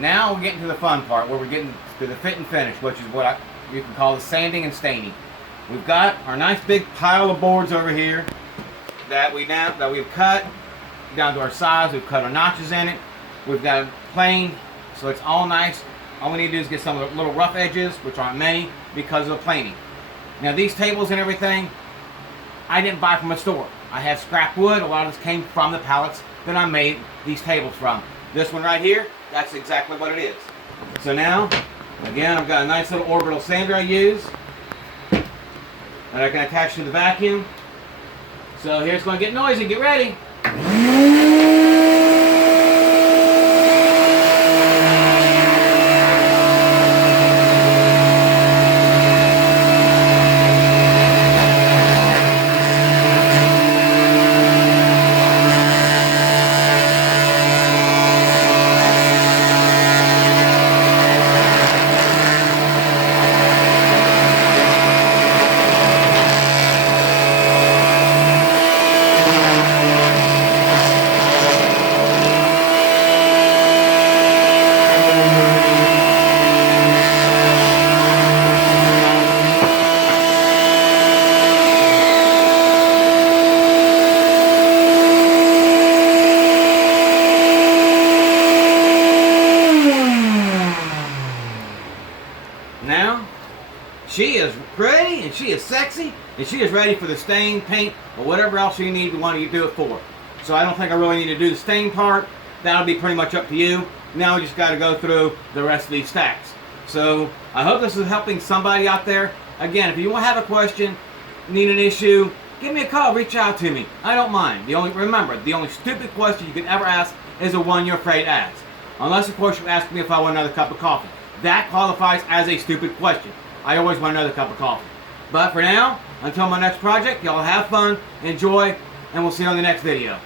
Now we're getting to the fun part, where we're getting to the fit and finish, which is what you can call the sanding and staining. We've got our nice big pile of boards over here that we've cut down to our size. We've cut our notches in it. We've got a plane, so it's all nice. All we need to do is get some of the little rough edges, which aren't many, because of the planing. Now these tables and everything, I didn't buy from a store. I have scrap wood. A lot of this came from the pallets that I made these tables from. This one right here, that's exactly what it is. So now, again, I've got a nice little orbital sander I use that I can attach to the vacuum. So here's going to get noisy. Get ready. Now, she is pretty and she is sexy and she is ready for the stain, paint, or whatever else you need to want to do it for. So I don't think I really need to do the stain part. That'll be pretty much up to you. Now we just got to go through the rest of these stacks. So I hope this is helping somebody out there. Again, if you want to have a question, need an issue, give me a call, reach out to me. I don't mind. Remember, the only stupid question you can ever ask is the one you're afraid to ask. Unless, of course, you ask me if I want another cup of coffee. That qualifies as a stupid question. I always want another cup of coffee. But for now, until my next project, y'all have fun, enjoy, and we'll see you on the next video.